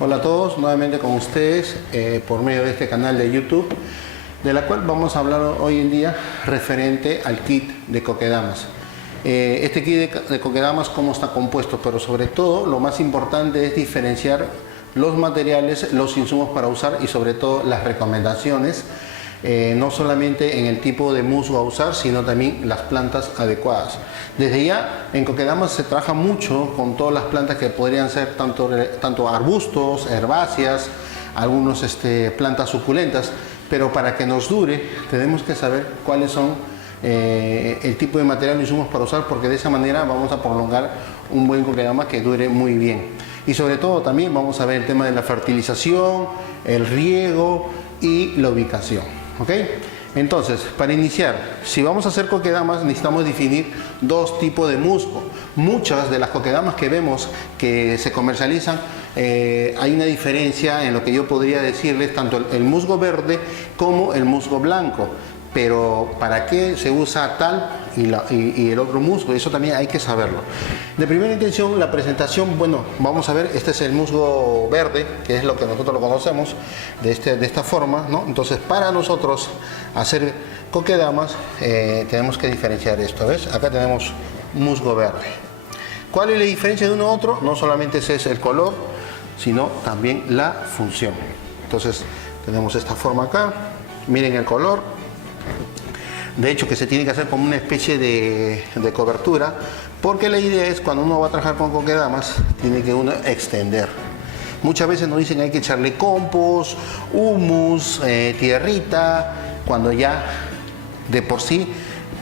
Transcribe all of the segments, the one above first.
Hola a todos, nuevamente con ustedes por medio de este canal de YouTube, de la cual vamos a hablar hoy en día referente al kit de coquedamas. Este kit de coquedamas, cómo está compuesto, pero sobre todo lo más importante es diferenciar los materiales, los insumos para usar y sobre todo las recomendaciones, no solamente en el tipo de musgo a usar, sino también las plantas adecuadas. Desde ya en coquedamas se trabaja mucho con todas las plantas que podrían ser tanto arbustos, herbáceas, algunos plantas suculentas, pero para que nos dure tenemos que saber cuáles son el tipo de material y insumos para usar, porque de esa manera vamos a prolongar un buen coquedama que dure muy bien. Y sobre todo también vamos a ver el tema de la fertilización, el riego y la ubicación. ¿Ok? Entonces, para iniciar, si vamos a hacer coquedamas necesitamos definir dos tipos de musgo. Muchas de las coquedamas que vemos que se comercializan, hay una diferencia en lo que yo podría decirles, tanto el musgo verde como el musgo blanco. Pero ¿para qué se usa tal y el otro musgo? Eso también hay que saberlo. De primera intención, la presentación, bueno, vamos a ver, este es el musgo verde, que es lo que nosotros lo conocemos de esta forma, ¿no? Entonces, para nosotros hacer coquedamas, tenemos que diferenciar esto, ¿ves? Acá tenemos musgo verde. ¿Cuál es la diferencia de uno a otro? No solamente es el color, sino también la función. Entonces, tenemos esta forma acá, miren el color. De hecho, que se tiene que hacer como una especie de cobertura, porque la idea es, cuando uno va a trabajar con coquedamas, tiene que uno extender. Muchas veces nos dicen que hay que echarle compost, humus, tierrita, cuando ya de por sí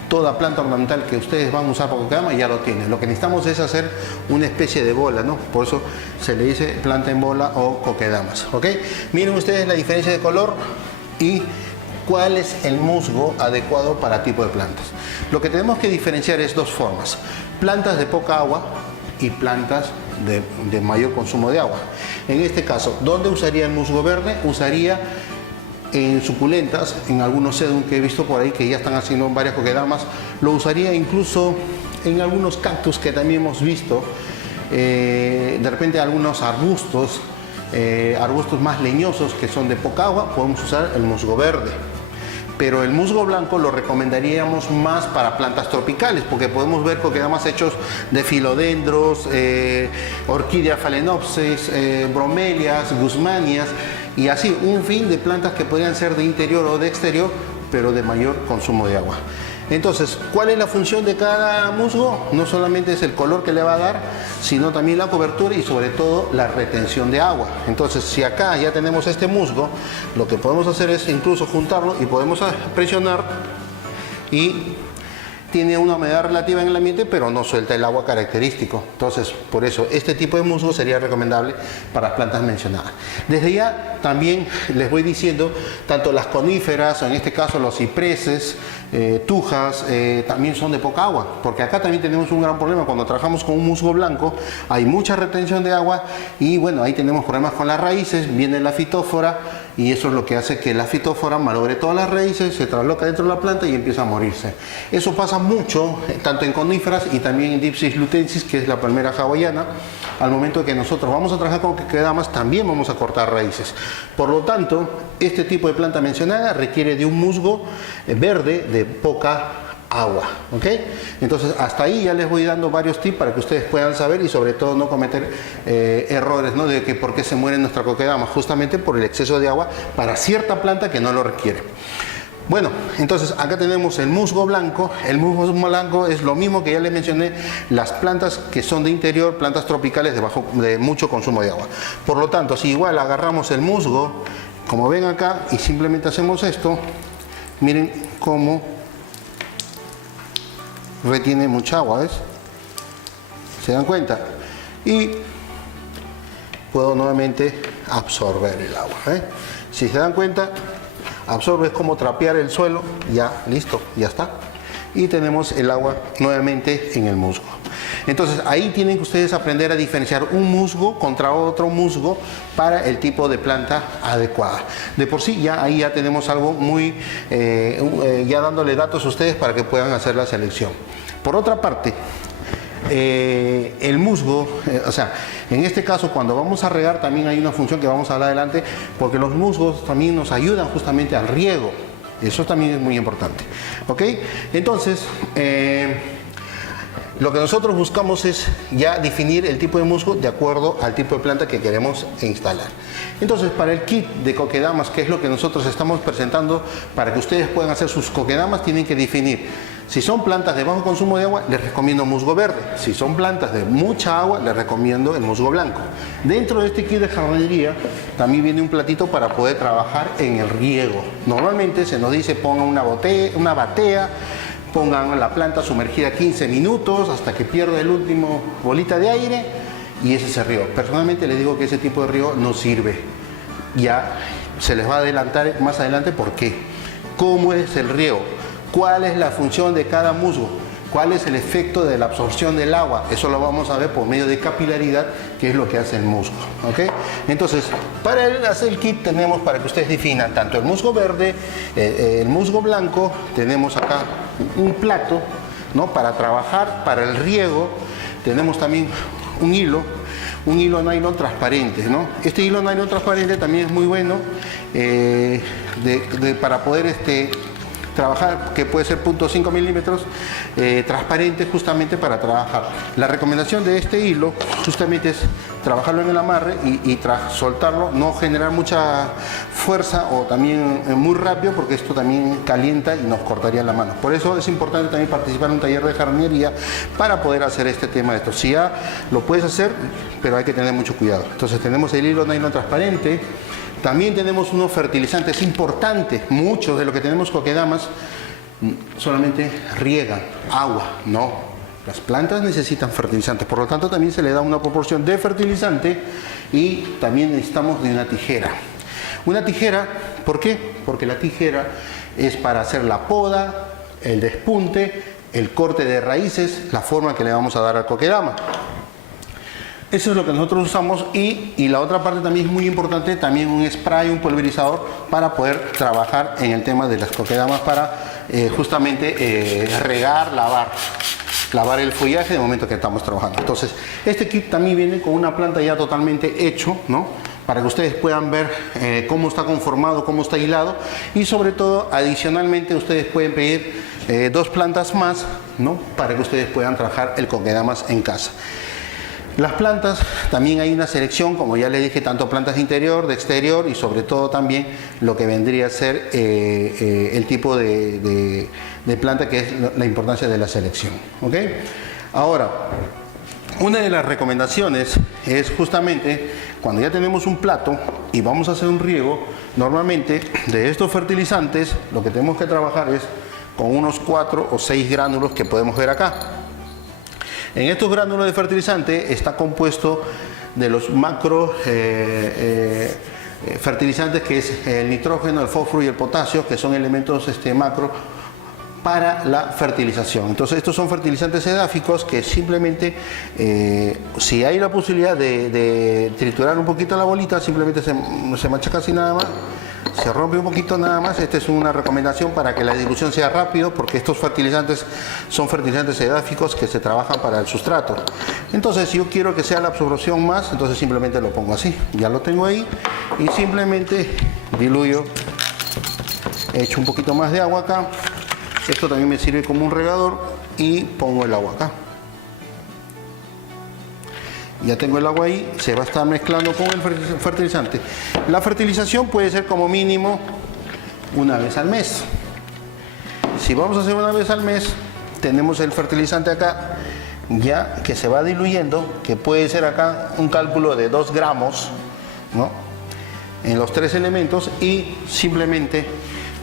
toda planta ornamental que ustedes van a usar para coquedama ya lo tienen. Lo que necesitamos es hacer una especie de bola, ¿no? Por eso se le dice planta en bola o coquedamas, ¿ok? Miren ustedes la diferencia de color y cuál es el musgo adecuado para tipo de plantas. Lo que tenemos que diferenciar es dos formas: plantas de poca agua y plantas de mayor consumo de agua. En este caso, ¿dónde usaría el musgo verde? Usaría en suculentas, en algunos sedum que he visto por ahí que ya están haciendo varias coquedamas. Lo usaría incluso en algunos cactus que también hemos visto, de repente algunos arbustos, arbustos más leñosos que son de poca agua, podemos usar el musgo verde. Pero el musgo blanco lo recomendaríamos más para plantas tropicales, porque podemos ver coquedamas hechos de filodendros, orquídea phalaenopsis, bromelias, guzmanias y así un fin de plantas que podrían ser de interior o de exterior, pero de mayor consumo de agua. Entonces, ¿cuál es la función de cada musgo? No solamente es el color que le va a dar, sino también la cobertura y sobre todo la retención de agua. Entonces, si acá ya tenemos este musgo, lo que podemos hacer es incluso juntarlo y podemos presionar, y tiene una humedad relativa en el ambiente, pero no suelta el agua característico. Entonces, por eso, este tipo de musgo sería recomendable para las plantas mencionadas. Desde ya también les voy diciendo, tanto las coníferas, o en este caso los cipreses, tujas, también son de poca agua, porque acá también tenemos un gran problema. Cuando trabajamos con un musgo blanco hay mucha retención de agua y bueno, ahí tenemos problemas con las raíces, viene la fitófora y eso es lo que hace que la fitófora malogre todas las raíces, se trasloca dentro de la planta y empieza a morirse. Eso pasa mucho tanto en coníferas y también en Dipsis lutensis, que es la palmera hawaiana. Al momento de que nosotros vamos a trabajar con coquedamas, también vamos a cortar raíces. Por lo tanto, este tipo de planta mencionada requiere de un musgo verde de poca agua, ¿ok? Entonces, hasta ahí ya les voy dando varios tips para que ustedes puedan saber y sobre todo no cometer errores, ¿no? De que por qué se muere nuestra coquedama, justamente por el exceso de agua para cierta planta que no lo requiere. Bueno, entonces acá tenemos el musgo blanco. El musgo blanco es lo mismo que ya les mencioné, las plantas que son de interior, plantas tropicales de mucho consumo de agua. Por lo tanto, si igual agarramos el musgo, como ven acá, y simplemente hacemos esto, miren cómo retiene mucha agua, ¿ves? ¿Se dan cuenta? Y puedo nuevamente absorber el agua, ¿eh? Si se dan cuenta, absorbe, es como trapear el suelo, ya, listo, ya está. Y tenemos el agua nuevamente en el musgo. Entonces ahí tienen que ustedes aprender a diferenciar un musgo contra otro musgo para el tipo de planta adecuada. De por sí ya ahí ya tenemos algo muy, ya dándole datos a ustedes para que puedan hacer la selección. Por otra parte, el musgo, o sea, en este caso cuando vamos a regar también hay una función que vamos a hablar adelante, porque los musgos también nos ayudan justamente al riego. Eso también es muy importante. ¿Ok? Entonces, lo que nosotros buscamos es ya definir el tipo de musgo de acuerdo al tipo de planta que queremos instalar. Entonces, para el kit de coquedamas, que es lo que nosotros estamos presentando para que ustedes puedan hacer sus coquedamas, tienen que definir. Si son plantas de bajo consumo de agua, les recomiendo musgo verde. Si son plantas de mucha agua, les recomiendo el musgo blanco. Dentro de este kit de jardinería también viene un platito para poder trabajar en el riego. Normalmente se nos dice pongan una batea, pongan la planta sumergida 15 minutos hasta que pierda el último bolita de aire y ese es el riego. Personalmente les digo que ese tipo de riego no sirve. Ya se les va a adelantar más adelante por qué. ¿Cómo es el riego? ¿Cuál es la función de cada musgo? ¿Cuál es el efecto de la absorción del agua? Eso lo vamos a ver por medio de capilaridad, que es lo que hace el musgo. ¿Ok? Entonces, para hacer el kit tenemos para que ustedes definan tanto el musgo verde, el musgo blanco, tenemos acá un plato, ¿no? Para trabajar, para el riego, tenemos también un hilo nylon transparente, ¿no? Este hilo nylon transparente también es muy bueno para poder trabajar, que puede ser 0.5 milímetros, transparente justamente para trabajar. La recomendación de este hilo justamente es trabajarlo en el amarre y tras soltarlo, no generar mucha fuerza o también muy rápido, porque esto también calienta y nos cortaría la mano. Por eso es importante también participar en un taller de jardinería para poder hacer este tema de esto. Si ya lo puedes hacer, pero hay que tener mucho cuidado. Entonces tenemos el hilo nylon transparente. También tenemos unos fertilizantes importantes. Muchos de los que tenemos coquedamas solamente riegan agua, no. Las plantas necesitan fertilizantes, por lo tanto también se le da una proporción de fertilizante y también necesitamos de una tijera. Una tijera, ¿por qué? Porque la tijera es para hacer la poda, el despunte, el corte de raíces, la forma que le vamos a dar al coquedama. Eso es lo que nosotros usamos y la otra parte también es muy importante, también un spray, un pulverizador para poder trabajar en el tema de las coquedamas para justamente regar, lavar el follaje de momento que estamos trabajando. Entonces, este kit también viene con una planta ya totalmente hecho, ¿no? Para que ustedes puedan ver cómo está conformado, cómo está hilado y sobre todo, adicionalmente, ustedes pueden pedir 2 plantas más, ¿no? Para que ustedes puedan trabajar el coquedamas en casa. Las plantas, también hay una selección, como ya les dije, tanto plantas de interior, de exterior y sobre todo también lo que vendría a ser el tipo de planta, que es la importancia de la selección. ¿Ok? Ahora, una de las recomendaciones es justamente cuando ya tenemos un plato y vamos a hacer un riego, normalmente de estos fertilizantes lo que tenemos que trabajar es con unos 4 o 6 gránulos que podemos ver acá. En estos gránulos de fertilizante está compuesto de los macro fertilizantes, que es el nitrógeno, el fósforo y el potasio, que son elementos macro para la fertilización. Entonces estos son fertilizantes edáficos que simplemente, si hay la posibilidad de triturar un poquito la bolita, simplemente se machaca así nada más. Se rompe un poquito nada más. Esta es una recomendación para que la dilución sea rápido, porque estos fertilizantes son fertilizantes edáficos que se trabajan para el sustrato. Entonces, si yo quiero que sea la absorción más, entonces simplemente lo pongo así. Ya lo tengo ahí y simplemente diluyo. Echo un poquito más de agua acá. Esto también me sirve como un regador y pongo el agua acá. Ya tengo el agua ahí, se va a estar mezclando con el fertilizante. La fertilización puede ser como mínimo una vez al mes. Si vamos a hacer una vez al mes, tenemos el fertilizante acá, ya que se va diluyendo, que puede ser acá un cálculo de 2 gramos, ¿no? En los 3 elementos, y simplemente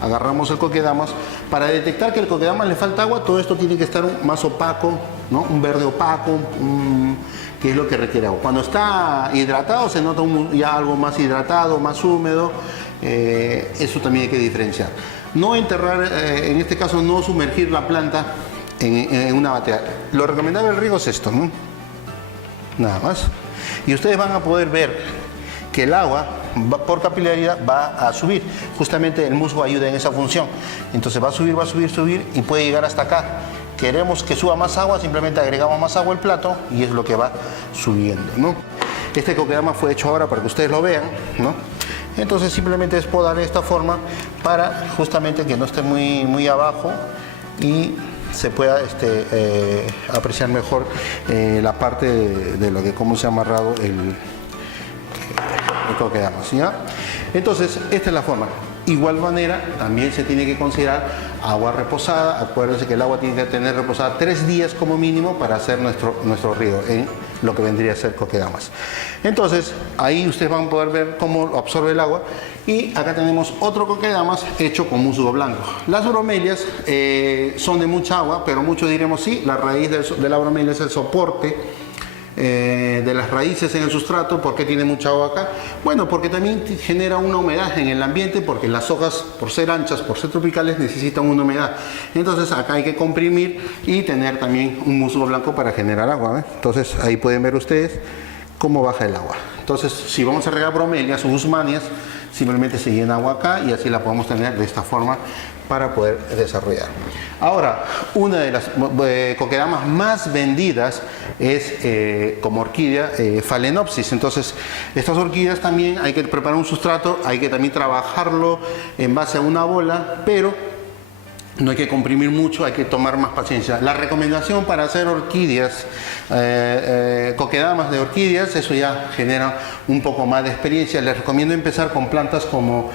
agarramos el coquedamas. Para detectar que el coquedamas le falta agua, todo esto tiene que estar más opaco, ¿no? Un verde opaco, que es lo que requiere agua. Cuando está hidratado se nota ya algo más hidratado, más húmedo. Eso también hay que diferenciar. No enterrar, en este caso no sumergir la planta en una batea. Lo recomendable del riego es esto, ¿no? Nada más. Y ustedes van a poder ver que el agua por capilaridad va a subir. Justamente el musgo ayuda en esa función. Entonces va a subir y puede llegar hasta acá, queremos que suba más agua, simplemente agregamos más agua al plato y es lo que va subiendo, ¿no? Este kokedama fue hecho ahora para que ustedes lo vean, ¿no? Entonces simplemente es podar de esta forma para justamente que no esté muy abajo y se pueda apreciar mejor la parte de lo que cómo se ha amarrado el kokedama, ¿sí? ¿Ya? Entonces esta es la forma. Igual manera también se tiene que considerar agua reposada. Acuérdense que el agua tiene que tener reposada 3 días como mínimo para hacer nuestro riego en lo que vendría a ser kokedamas. Entonces ahí ustedes van a poder ver cómo absorbe el agua. Y acá tenemos otro kokedamas hecho con musgo blanco. Las bromelias son de mucha agua, pero muchos diremos sí, la raíz de la bromelia es el soporte de las raíces en el sustrato. ¿Por qué tiene mucha agua acá? Bueno, porque también genera una humedad en el ambiente, porque las hojas, por ser anchas, por ser tropicales, necesitan una humedad. Entonces acá hay que comprimir y tener también un musgo blanco para generar agua, ¿eh? Entonces ahí pueden ver ustedes cómo baja el agua. Entonces si vamos a regar bromelias o guzmanias, simplemente se llena agua acá y así la podemos tener de esta forma para poder desarrollar. Ahora, una de las kokedamas más vendidas es como orquídea Phalaenopsis. Entonces, estas orquídeas también hay que preparar un sustrato, hay que también trabajarlo en base a una bola, pero no hay que comprimir mucho, hay que tomar más paciencia. La recomendación para hacer orquídeas, kokedamas de orquídeas, eso ya genera un poco más de experiencia. Les recomiendo empezar con plantas como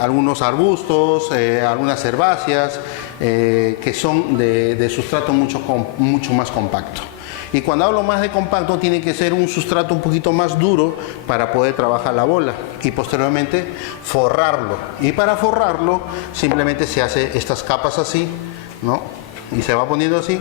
algunos arbustos, algunas herbáceas, que son de sustrato mucho más compacto. Y cuando hablo más de compacto, tiene que ser un sustrato un poquito más duro para poder trabajar la bola y posteriormente forrarlo. Y para forrarlo simplemente se hace estas capas así, ¿no? Y se va poniendo así.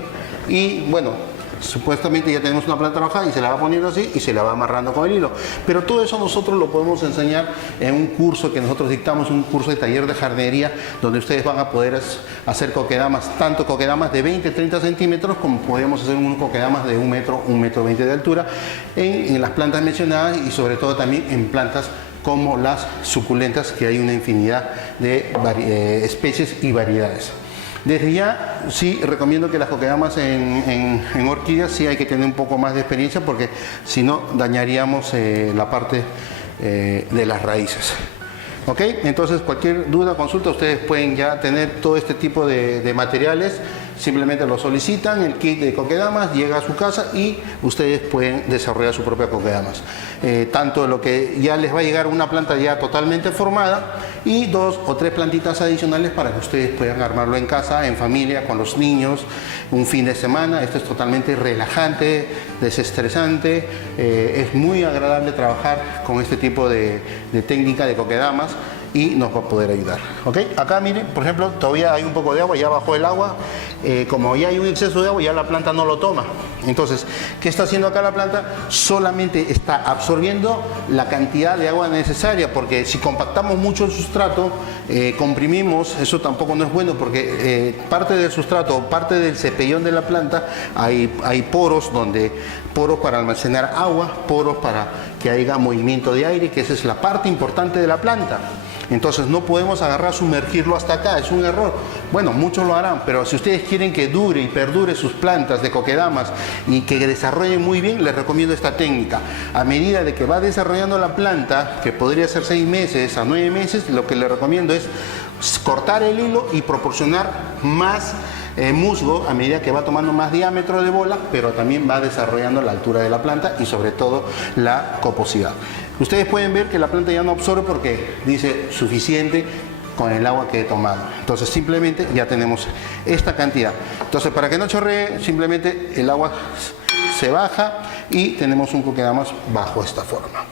Y bueno, supuestamente ya tenemos una planta trabajada y se la va poniendo así y se la va amarrando con el hilo. Pero todo eso nosotros lo podemos enseñar en un curso que nosotros dictamos, un curso de taller de jardinería, donde ustedes van a poder hacer kokedamas, tanto kokedamas de 20-30 centímetros como podemos hacer un kokedamas de 1 metro, 1,20 metros de altura en las plantas mencionadas y sobre todo también en plantas como las suculentas, que hay una infinidad de especies y variedades. Desde ya sí recomiendo que las kokedamas en orquídeas sí hay que tener un poco más de experiencia, porque si no dañaríamos la parte de las raíces. ¿Ok? Entonces cualquier duda, consulta, ustedes pueden ya tener todo este tipo de materiales. Simplemente lo solicitan, el kit de kokedamas llega a su casa y ustedes pueden desarrollar su propia kokedamas. Tanto lo que ya les va a llegar una planta ya totalmente formada y 2 o 3 plantitas adicionales para que ustedes puedan armarlo en casa, en familia, con los niños, un fin de semana. Esto es totalmente relajante, desestresante, es muy agradable trabajar con este tipo de técnica de kokedamas y nos va a poder ayudar. ¿Ok? Acá miren, por ejemplo, todavía hay un poco de agua, ya bajó el agua. Como ya hay un exceso de agua, ya la planta no lo toma. Entonces, ¿qué está haciendo acá la planta? Solamente está absorbiendo la cantidad de agua necesaria, porque si compactamos mucho el sustrato, comprimimos, eso tampoco no es bueno, porque parte del sustrato, parte del cepellón de la planta, hay poros para almacenar agua, poros para que haya movimiento de aire, que esa es la parte importante de la planta. Entonces no podemos agarrar, sumergirlo hasta acá, es un error. Bueno, muchos lo harán, pero si ustedes quieren que dure y perdure sus plantas de kokedamas y que desarrollen muy bien, les recomiendo esta técnica. A medida de que va desarrollando la planta, que podría ser 6 meses a 9 meses, lo que les recomiendo es cortar el hilo y proporcionar más musgo a medida que va tomando más diámetro de bola, pero también va desarrollando la altura de la planta y sobre todo la coposidad. Ustedes pueden ver que la planta ya no absorbe porque dice suficiente con el agua que he tomado. Entonces simplemente ya tenemos esta cantidad. Entonces para que no chorree, simplemente el agua se baja y tenemos un kokedamas bajo esta forma.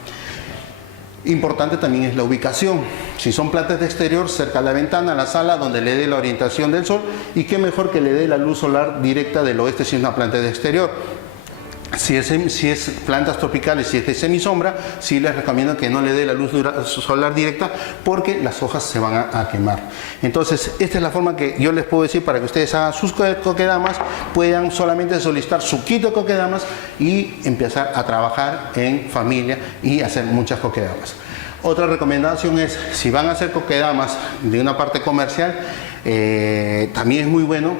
Importante también es la ubicación. Si son plantas de exterior, cerca de la ventana, la sala, donde le dé la orientación del sol, y qué mejor que le dé la luz solar directa del oeste si es una planta de exterior. Si es plantas tropicales, si es de semisombra, sí les recomiendo que no le dé la luz solar directa, porque las hojas se van a quemar. Entonces, esta es la forma que yo les puedo decir para que ustedes hagan sus kokedamas, puedan solamente solicitar su kit de kokedamas y empezar a trabajar en familia y hacer muchas kokedamas. Otra recomendación es, si van a hacer kokedamas de una parte comercial, también es muy bueno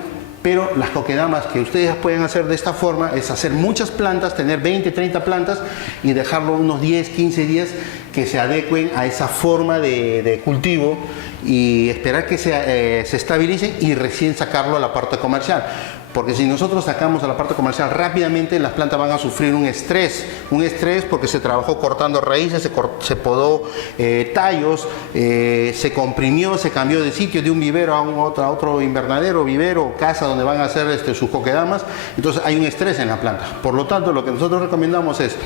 pero las coquedamas que ustedes pueden hacer de esta forma es hacer muchas plantas, tener 20, 30 plantas y dejarlo unos 10, 15 días que se adecuen a esa forma de cultivo y esperar que se estabilicen y recién sacarlo a la parte comercial. Porque si nosotros sacamos a la parte comercial rápidamente, las plantas van a sufrir un estrés porque se trabajó cortando raíces, se podó tallos, se comprimió, se cambió de sitio de un vivero a otro invernadero, vivero, casa donde van a hacer sus coquedamas. Entonces hay un estrés en la planta. Por lo tanto, lo que nosotros recomendamos es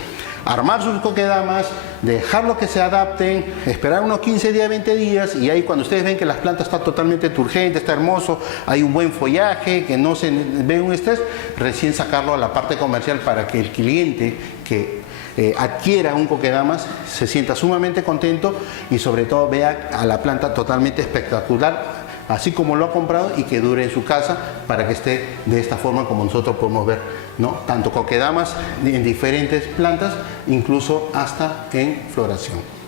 armar sus coquedamas, dejarlo que se adapten, esperar unos 15 días, 20 días y ahí cuando ustedes ven que las plantas están totalmente turgentes, está hermoso, hay un buen follaje, que no se ve un estrés, recién sacarlo a la parte comercial para que el cliente que adquiera un coquedamas se sienta sumamente contento y sobre todo vea a la planta totalmente espectacular, así como lo ha comprado y que dure en su casa para que esté de esta forma como nosotros podemos ver, ¿no? Tanto coquedamas en diferentes plantas, incluso hasta en floración.